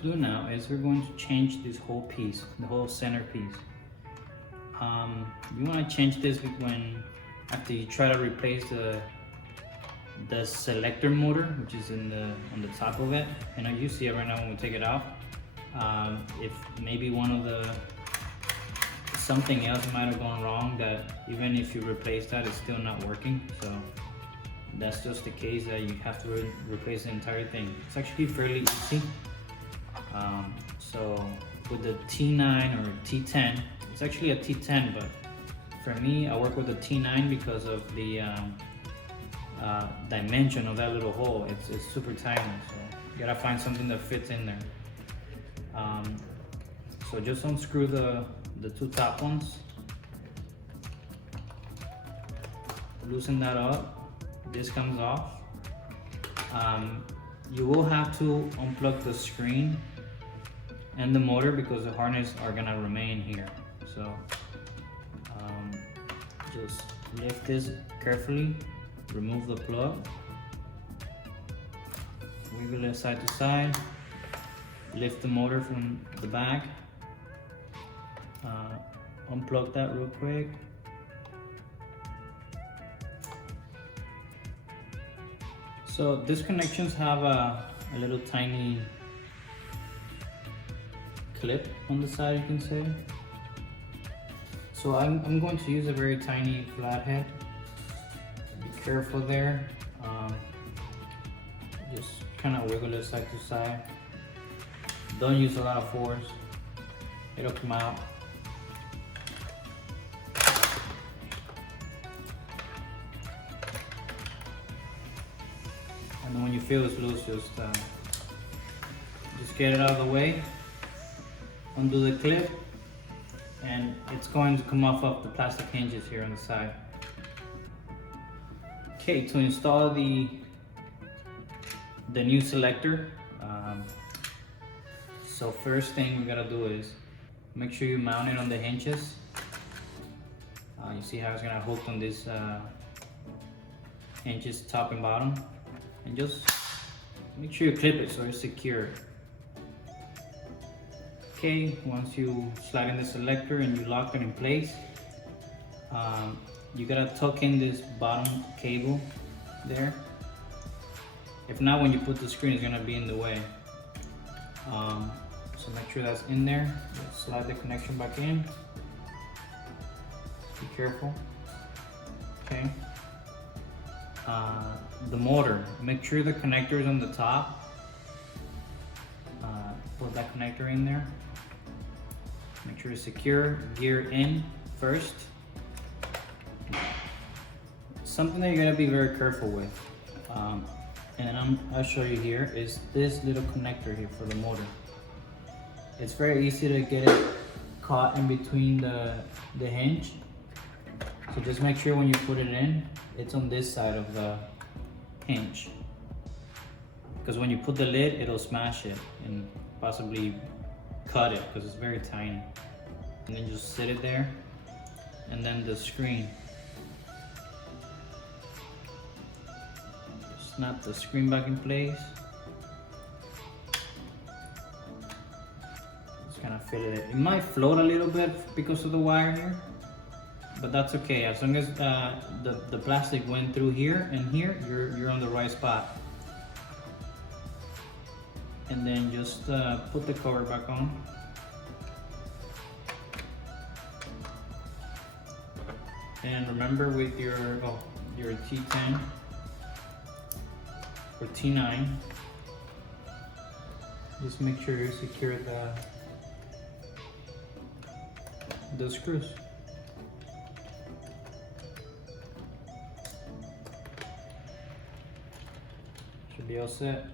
to do now is we're going to change this whole piece, the whole center piece. You want to change this after you try to replace the selector motor, which is on the top of it. And you see it right now when we take it off. If maybe something else might have gone wrong, that even if you replace that, it's still not working. So that's just the case that you have to replace the entire thing. It's actually fairly easy. So with the T9 or T10, it's actually a T10, but for me, I work with the T9 because of the dimension of that little hole. It's super tiny, so you gotta find something that fits in there. So just unscrew the two top ones, loosen that up. This comes off. You will have to unplug the screen and the motor because the harness are gonna remain here. So just lift this carefully, remove the plug, wiggle it side to side, lift the motor from the back, unplug that real quick. So these connections have a little tiny clip on the side, you can say. So I'm going to use a very tiny flathead. Be careful there. Just kind of wiggle it side to side. Don't use a lot of force. It'll come out. And then when you feel it's loose, just get it out of the way. Undo the clip, and it's going to come off of the plastic hinges here on the side. Okay, to install the new selector, so first thing we gotta do is make sure you mount it on the hinges. You see how it's gonna hook on these hinges, top and bottom, and just make sure you clip it so it's secure. Okay, once you slide in the selector and you lock it in place, you gotta tuck in this bottom cable there. If not, when you put the screen, it's gonna be in the way. So make sure that's in there. Just slide the connection back in. Be careful. Okay. The motor, make sure the connector is on the top. Put that connector in there. Make sure it's secure. Gear in first. Something that you're gonna be very careful with, and I'll show you here, is this little connector here for the motor. It's very easy to get it caught in between the hinge. So just make sure when you put it in, it's on this side of the hinge. Because when you put the lid, it'll smash it and possibly cut it because it's very tiny. And then just sit it there, and then the screen. Snap the screen back in place. Just kind of fit it. It might float a little bit because of the wire here, but that's okay. As long as the plastic went through here and here, you're on the right spot. And then just put the cover back on. And remember, with your T10 or T9, just make sure you secure the screws. Should be all set.